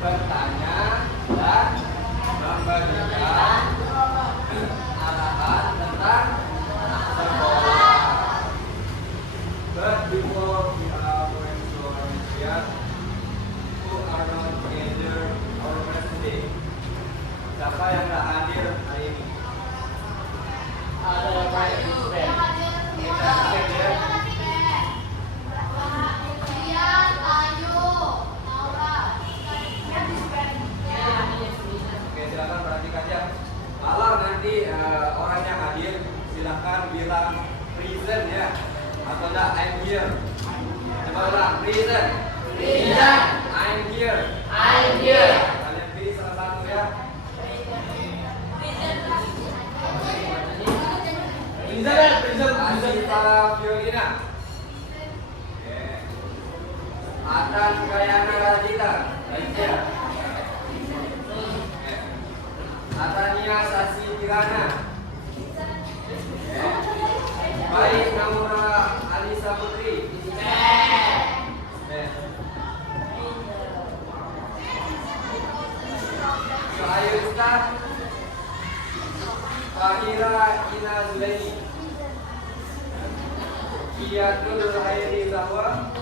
bertanya dan memberikan arahan tentang sekolah. But before we are going to our initiate, who are not together our birthday? Siapa yang tak hadir hari ini? Ada yang lain Kita cek ya. Oke, silakan perhatikan ya. Kalau nanti orang yang hadir silakan bilang present ya, atau enggak I'm here. Coba ulang, present. I'm here. Kalian pilih salah satu ya. Asita Violina. Oke. Atan Kayana Rajita. Raja. Oke. Atania Sasi Kirana. Oke. Baik Namura Alisa Putri. Oke. Ayu Ustaz. Fahira Ina Zulaini. Iyatul Hairi Zahwa.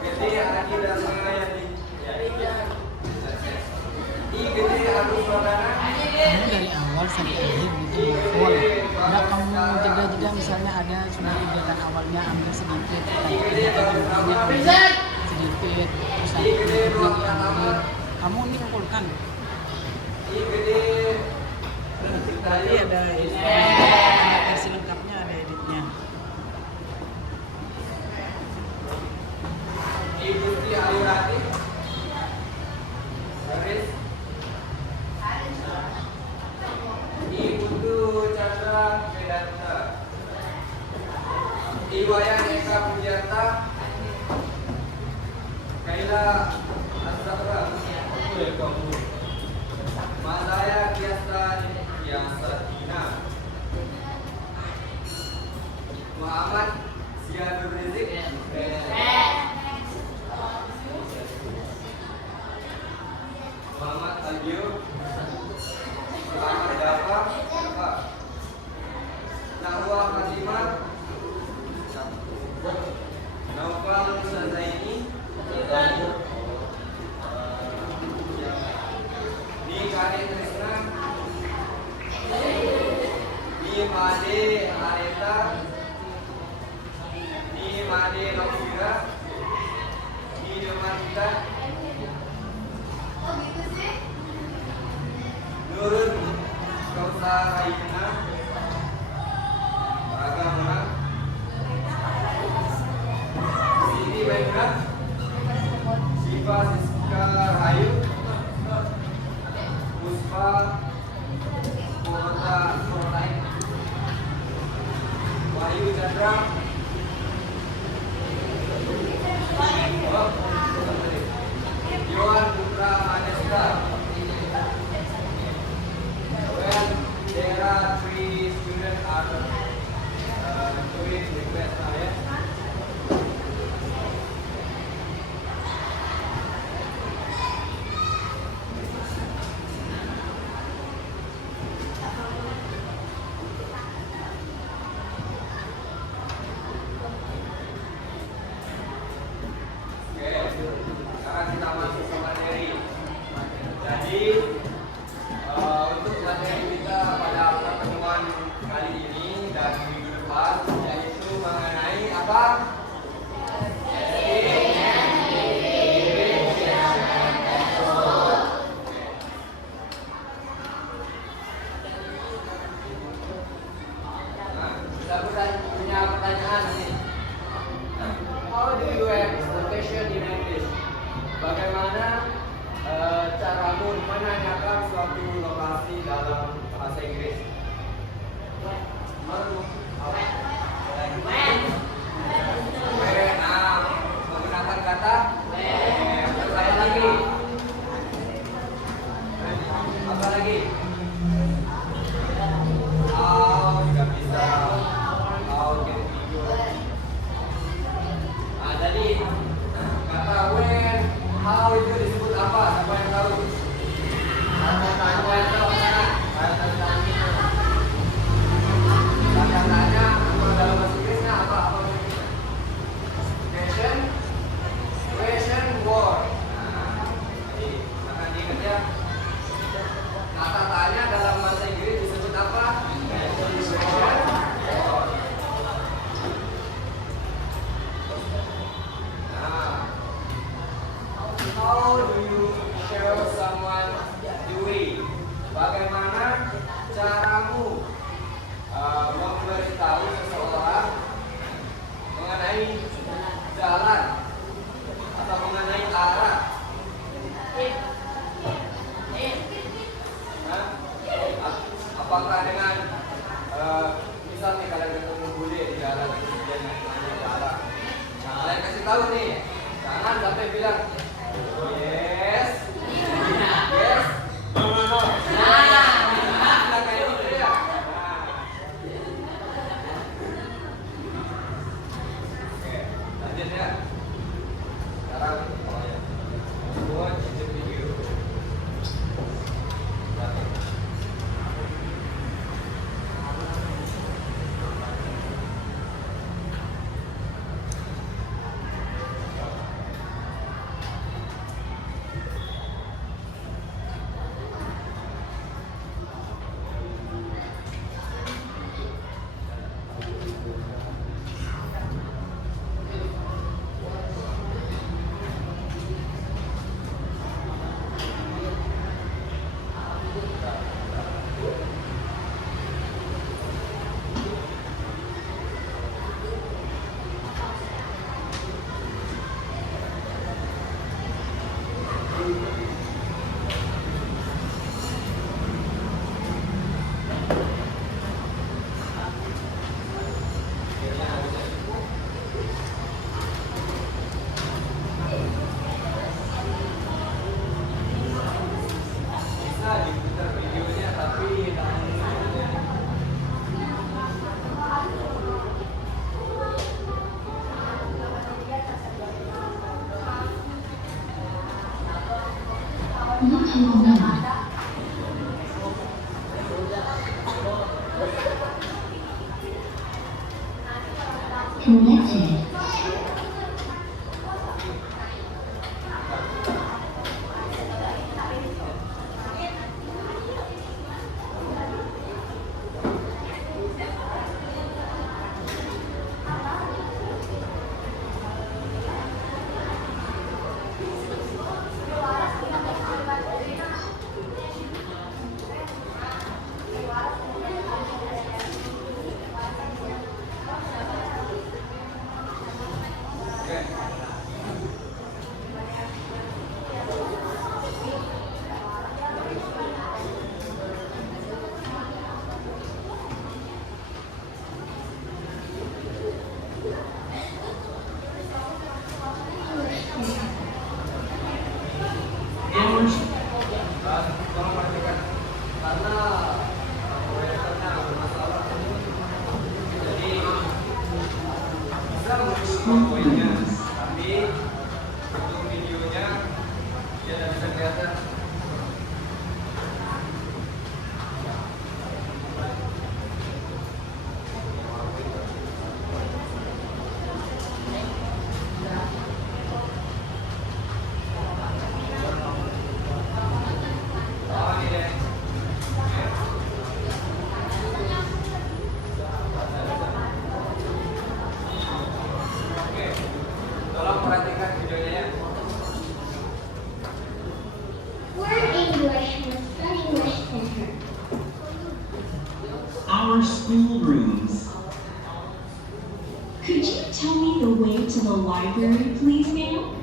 Gede Aki dan Mayati. I Gede Agus Pradana. Ini dari awal sampai akhir gitu full. Nah kamu jeda-jeda misalnya ada sudah kegiatan awalnya ambil sedikit, sedikit, terus ambil. Kamu ini kumpulkan. I Gede Tadi ada versi lengkapnya, ada editnya. Ibu Sri Alurati. Haris. Ibu Tu Chandra Vedanta. Iwayan Eka Pujianta. Kaila Asrafra. Malaya Kiastan Yasatina. Muhammad Ziadul Rizik. Muhammad Albio. Muhammad Dafa. Nahwa Fatimah. Naufal Musazaini. Nikari Trisna. Nimade Areta. Nimade Novira. Nidemanita. Nurun Kausa Raina. Ragamana. Siti Baikra. Siva Siska Rahayu. Puspa Kota Sorlain. Wahyu Chandra. Yohan Putra Anesta. Well, there are 3 students are doing request now, yeah? Oke, sekarang kita masuk ke materi. Jadi untuk materi kita pada pertemuan kali ini dan minggu depan yaitu mengenai apa? Nah, kita punya pertanyaan nih. How do you expression in English? Bagaimana caramu menanyakan suatu lokasi dalam bahasa Inggris? Menggunakan kata terus apa lagi? Apa lagi? How juga bisa. How can we Jadi kata when, how itu disebut apa? How do you show someone the way? Bagaimana caramu memberitahu seseorang mengenai jalan atau mengenai arah? Hah? Apakah dengan misalnya kalian ketemu bule di jalan kemudian nanya ke arah, nah, kalian kasih tahu nih, jangan sampai bilang yes, yes, no, no, no. Nah, kayak gitu ya. Nah. Oke, lanjut ya. Sekarang watch the video. Connected. Tapi untuk videonya dia tidak bisa kelihatan. Tolong perhatikan videonya ya. Word English and English Center. Our schoolrooms. Could you tell me the way to the library, please, ma'am?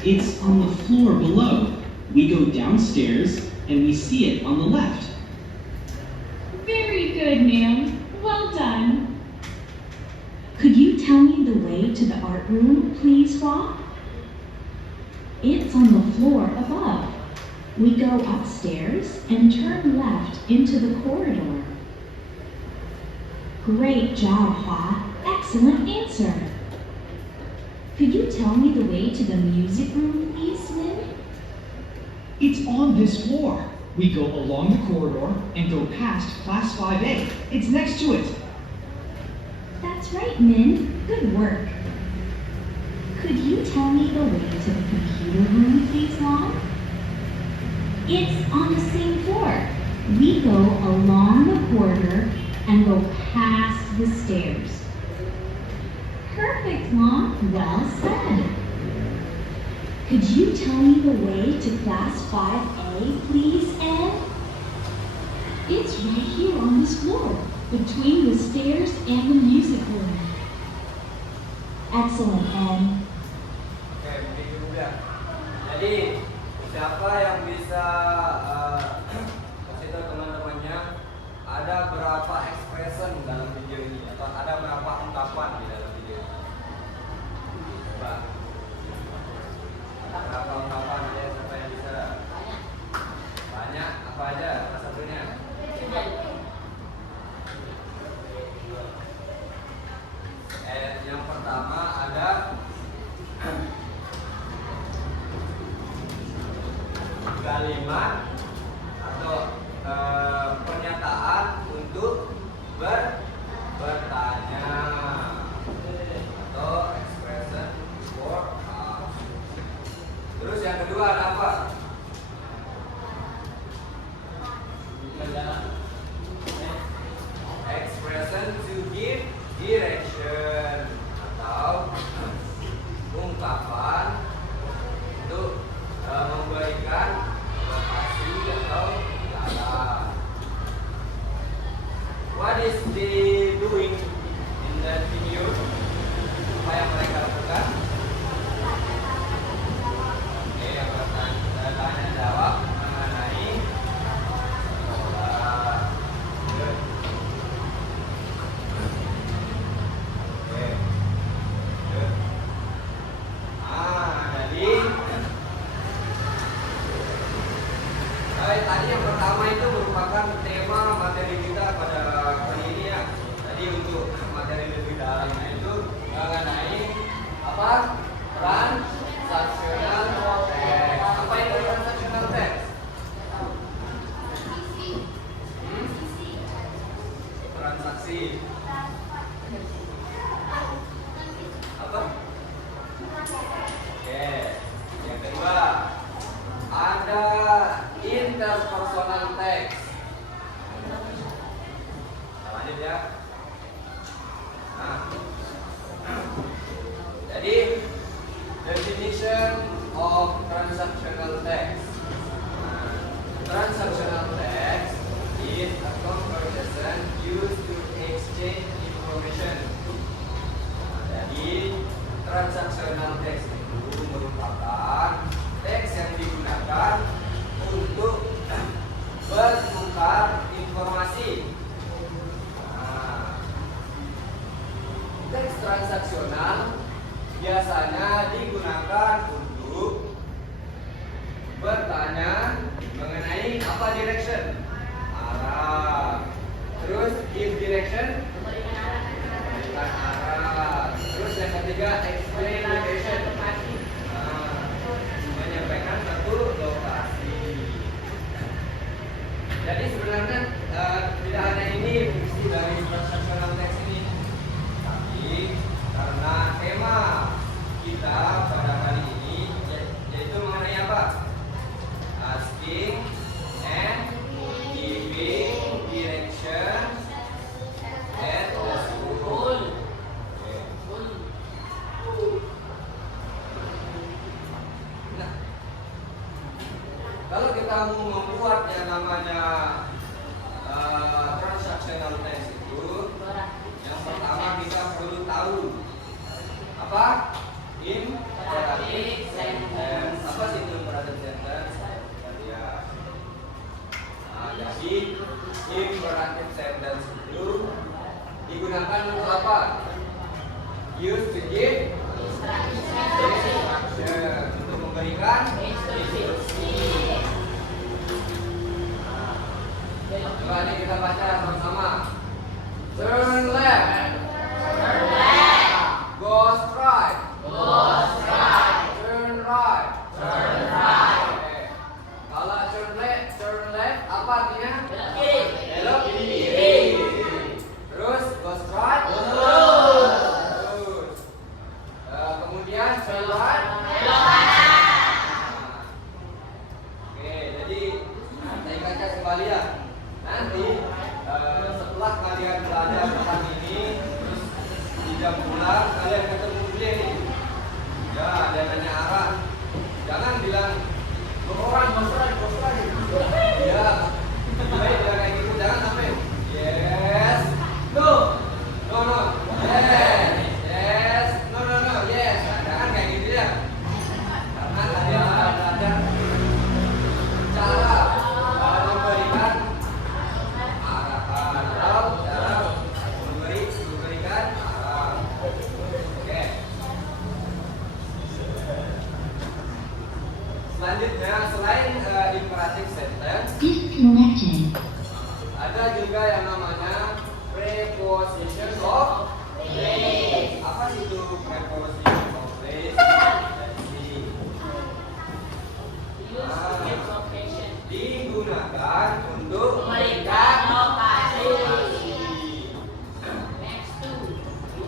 It's on the floor below. We go downstairs and we see it on the left. Very good, ma'am. Well done. Could you tell me the way to the art room, please, Hua? It's on the floor above. We go upstairs and turn left into the corridor. Great job, Hua. Excellent answer. Could you tell me the way to the music room, please, Lynn? It's on this floor. We go along the corridor and go past Class 5A. It's next to it. That's right, Min. Good work. Could you tell me the way to the computer room, please, Mom? It's on the same floor. We go along the corridor and go past the stairs. Perfect, Mom. Well said. Could you tell me the way to class 5A, please, Ed? It's right here on this floor, between the stairs and the music room. Excellent, Ed. Oke, begitu mudah. Jadi, siapa yang bisa kasih tahu teman-temannya ada berapa expression dalam video ini atau ada berapa ungkapan di dalam video ini? Coba. Berapa ungkapan ada siapa yang bisa? Banyak. Apa aja? Salah satunya. Yang pertama ada kalimat atau pernyataan untuk bertanya atau expression for ask. Terus yang kedua ada apa? Expression to give direction atau ungkapan untuk memberikan lokasi atau jalan. What is they doing in that video? Apa yang mereka lakukan? Oke, yang bertanya jawab mengenai sekolah. Jadi tadi yang pertama itu merupakan tema materi kita pada kali ini ya. Jadi untuk materi lebih dalamnya itu mengenai apa? Transactional text. Apa itu transactional text? Transaksi. Apa? Oke. Yang kedua ada interpersonal text. Lanjut ya. Nah, jadi definition of transactional text. Transactional text is a conversation used to exchange information. Jadi transactional text itu merupakan teks yang digunakan untuk bertukar informasi. Teks transaksional biasanya digunakan untuk bertanya mengenai apa direction, arah. Terus give direction, memberikan arah. Terus yang ketiga explain location, menyampaikan satu lokasi. Jadi sebenarnya tidak hanya ini fungsi dari transactional text ini, tapi karena tema kita pada kali ini yaitu mengenai apa? Asking and giving direction at the school. Nah, kalau kita mau membuat yang namanya transactional text itu, yang pertama kita perlu tahu apa imperative sentence. Apa sih itu imperative sentence? Ya. Nah, jadi imperative sentence itu digunakan untuk apa? Used to give instruction, untuk memberikan instruksi. Coba ini kita baca sama-sama. Turn left. Turn left. Go straight. Go straight. Turn right. Turn right. Okay. Kalau turn left apa artinya? Kiri. Belok kiri. Terus go straight. Lurus. Kemudian turn right. Belok kanan. Oke, jadi saya ingatkan kembali ya. Nanti setelah kalian belajar tentang ini, terus di jam pulang kalian ketemu dia nih. Ya, ada nanya arah. bilang bosoran. Iya. Baik, jangan kayak gitu, jangan sampai. Yes. No. Yes. No. Yes. Jangan kayak gitu ya. Karena tadi ada cara memberikan arahan atau cara memberikan arahan. Oke. Selanjutnya, selain imperative sentence, Disconnected. ada juga yang namanya preposition of place. Apa sih itu preposition of place? Let's see. Digunakan untuk Memberikan lokasi.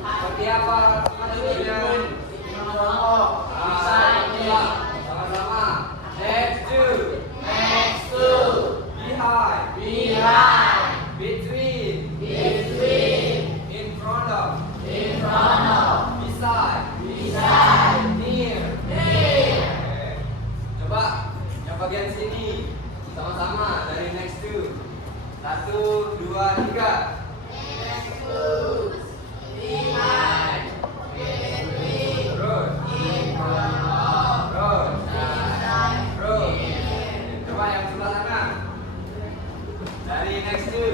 seperti apa maksudnya? Sama-sama. Next to. Behind. Between. In front of. Beside. Near. Oke. Coba yang bagian sini sama-sama dari next to. 1, 2, 3. Terus. Coba yang sebelah sana. Dari next to.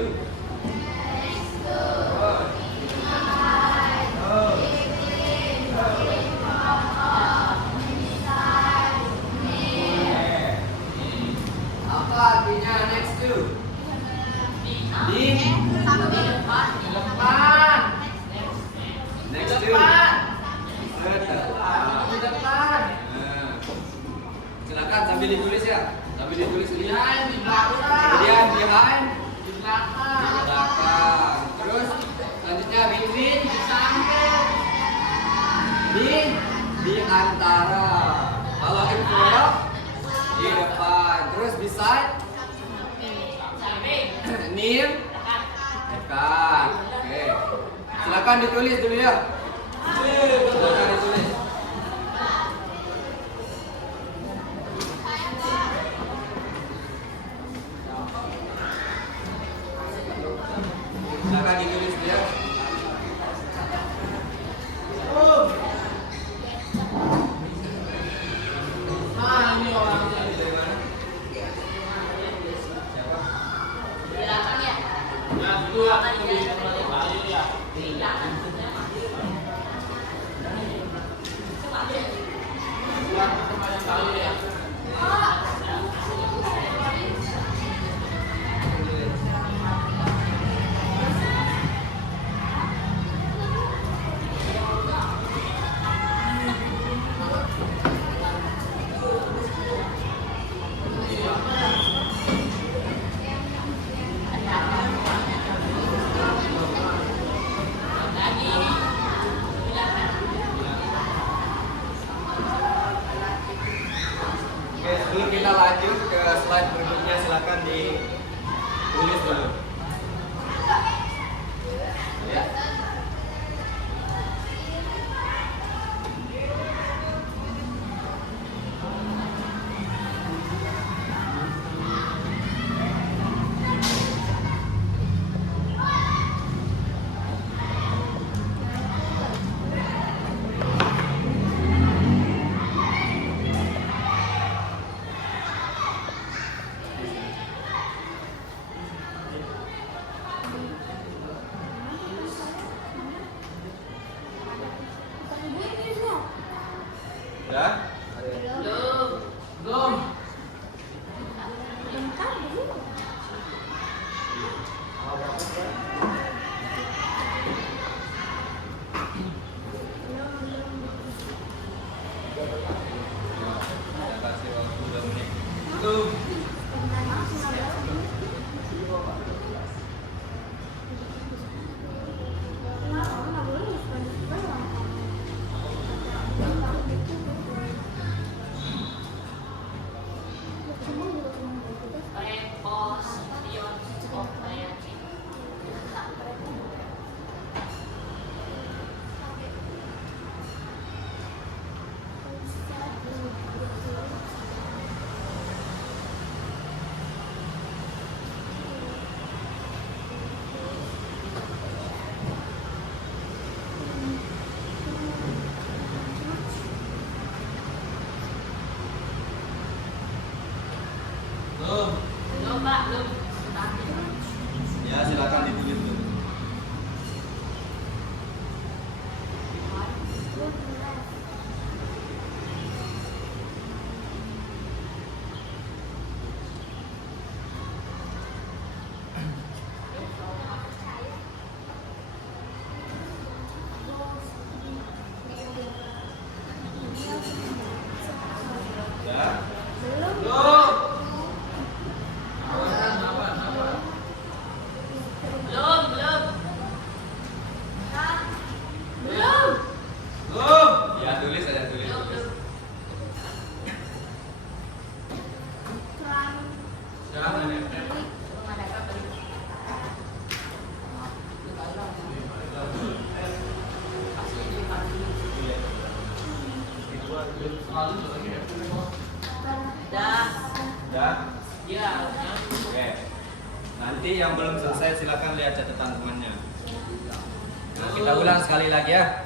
Terus. Apa artinya next to? Di depan. Next to. Depan. Silakan sambil ditulis ya. Sambil ditulis ini. Kemudian behind. Di belakang. Terus selanjutnya between. Di antara. Kalau in front of, di depan. Terus beside. Near. Dekat. Oke. Silakan ditulis dulu ya. Silakan ditulis. Silakan ditulis ya. Ini orangnya. Dari mana? Nah, itu ya. Balik ya. Buat teman yang balik ya. Oke, sebelum kita lanjut ke slide berikutnya, silakan ditulis dulu. Ya. Udah? Belum. Saya kasih waktu 2 menit. Belum. Belum. Belum, Pak. Belum. Ya, silakan ditulis tuh. Ya. Belum. Kenapa? Belum, belum. Belum. Belum. Ya, tulis aja tulis. Siapa nih? Ya. Ya. Oke. Nanti yang belum selesai silakan lihat catatan temannya. Nah, kita ulang sekali lagi ya.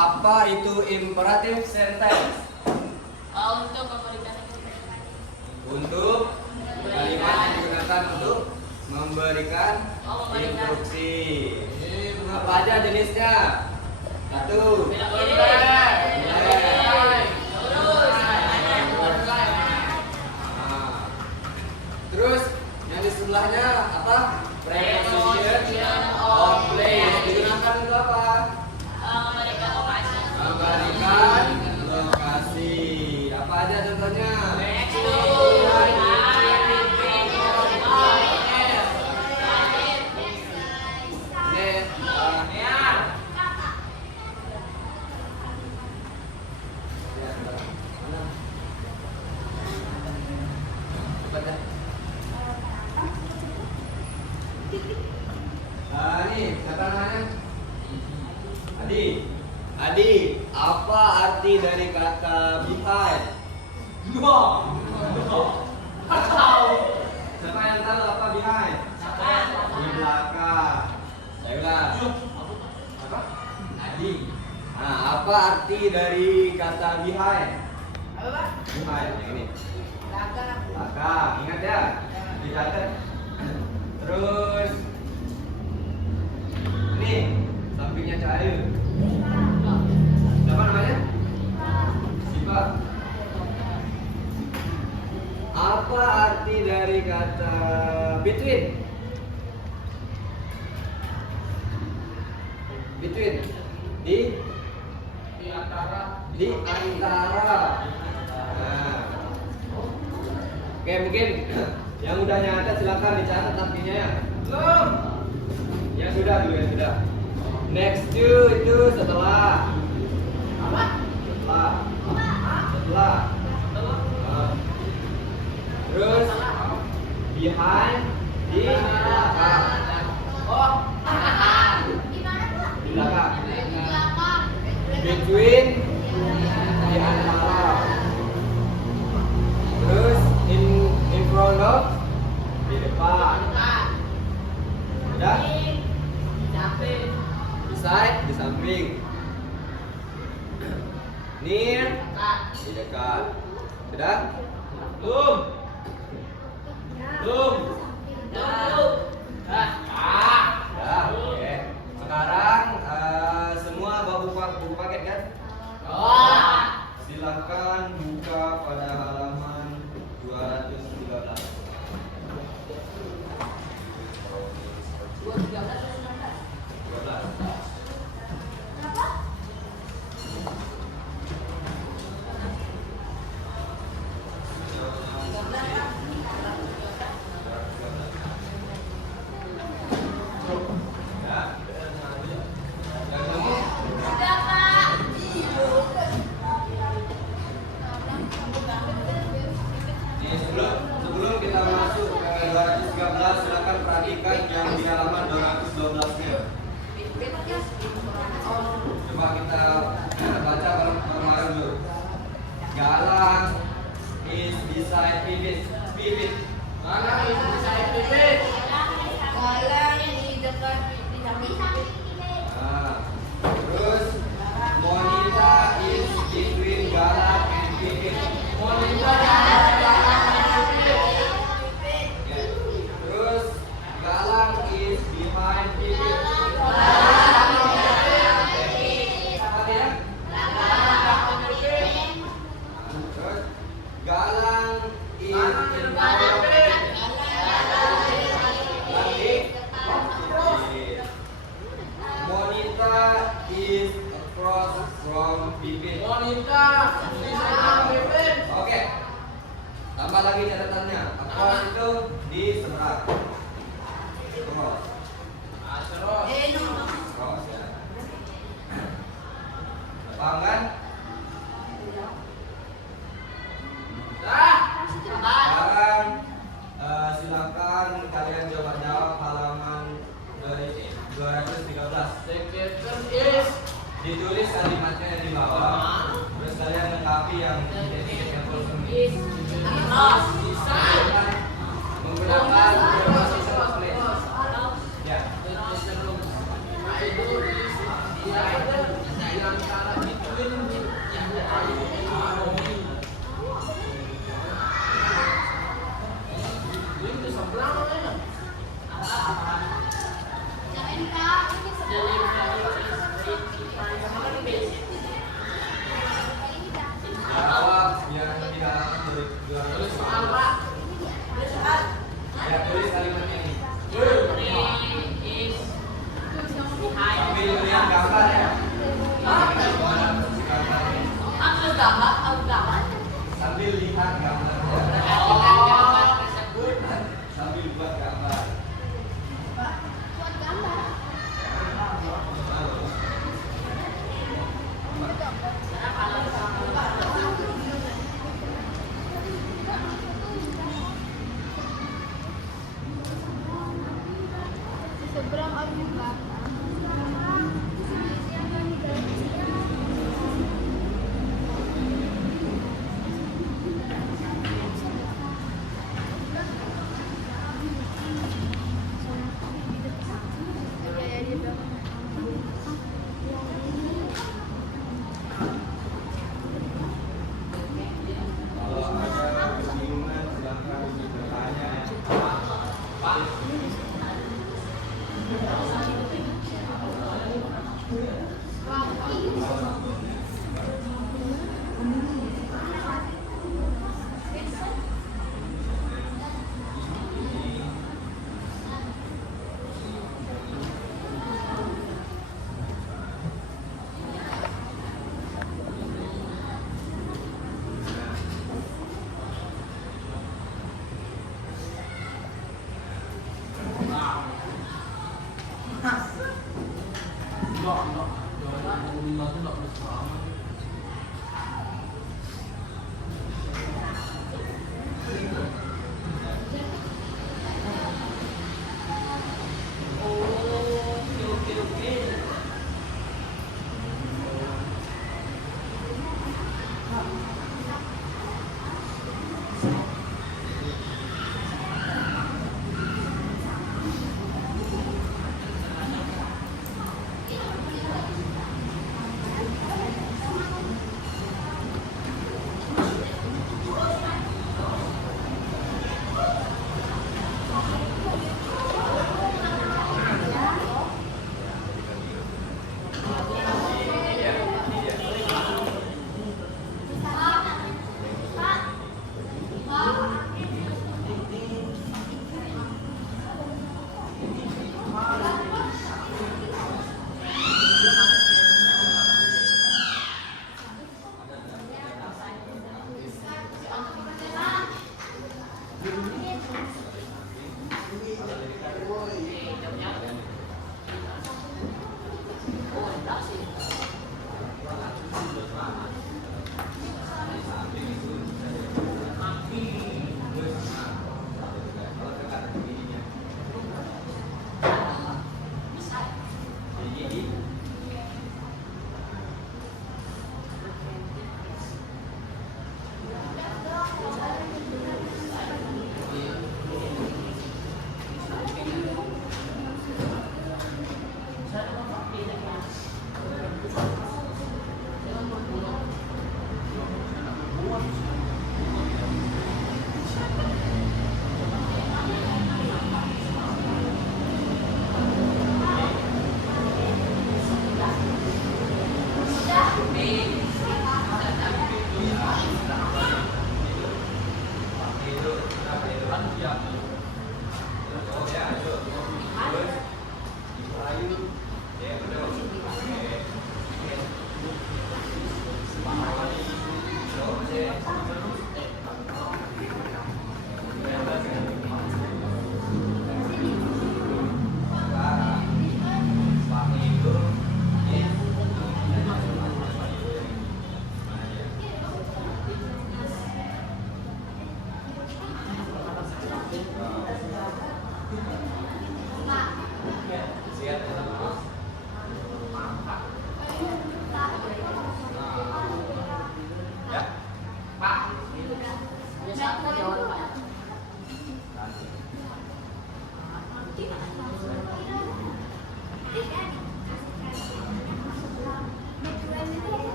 Apa itu imperative sentence? Untuk memberikan Untuk kalimat yang digunakan untuk memberikan instruksi. Apa aja jenisnya? Satu. Terus yang di sebelahnya apa? Preposition of place digunakan untuk apa? Memberikan lokasi. Apa aja contohnya? Ini siapa namanya? Adi. Adi, apa arti dari kata behind? Siapa yang tahu apa behind? Di belakang. Saya ulang. Apa? Adi. Nah, apa arti dari kata behind? Behind yang ini. Belakang. Ingat ya? Dicatat. Terus ini sampingnya Cahaya. Siapa namanya? Siapa? Apa arti dari kata between? Between. Di antara. Nah. Oke, mungkin yang udah nyata silakan dicatat artinya ya. Belum. Yang sudah dulu, yang sudah. Next to itu setelah. Apa? Setelah. Terus behind di belakang. Di belakang. Between di antara. Terus in front of di depan. Udah? Beside di samping. Near di dekat. Sudah? Belum. Ya, oke. Sekarang semua bawa buku paket kan? Silakan buka pada halaman 213. Tambah lagi catatannya. Across itu di seberang. Cross. Cross ya. Paham kan? Sekarang silakan kalian jawab halaman dari 213. Ditulis kalimatnya di bawah. Terus kalian lengkapi yang yang kosong ini. Menggunakan beberapa sistem tulis. Ya. Jawab biar tidak tulis soal Pak. Ya, tulis kalimatnya ini. Sambil lihat gambar ya. Sambil lihat gambarnya. Sambil buat gambar. Seberang Afrika. Kalau ada kebingungan silakan bertanya ya. Pak.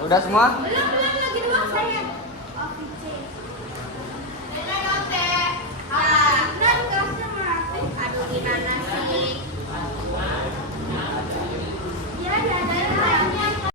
Udah semua?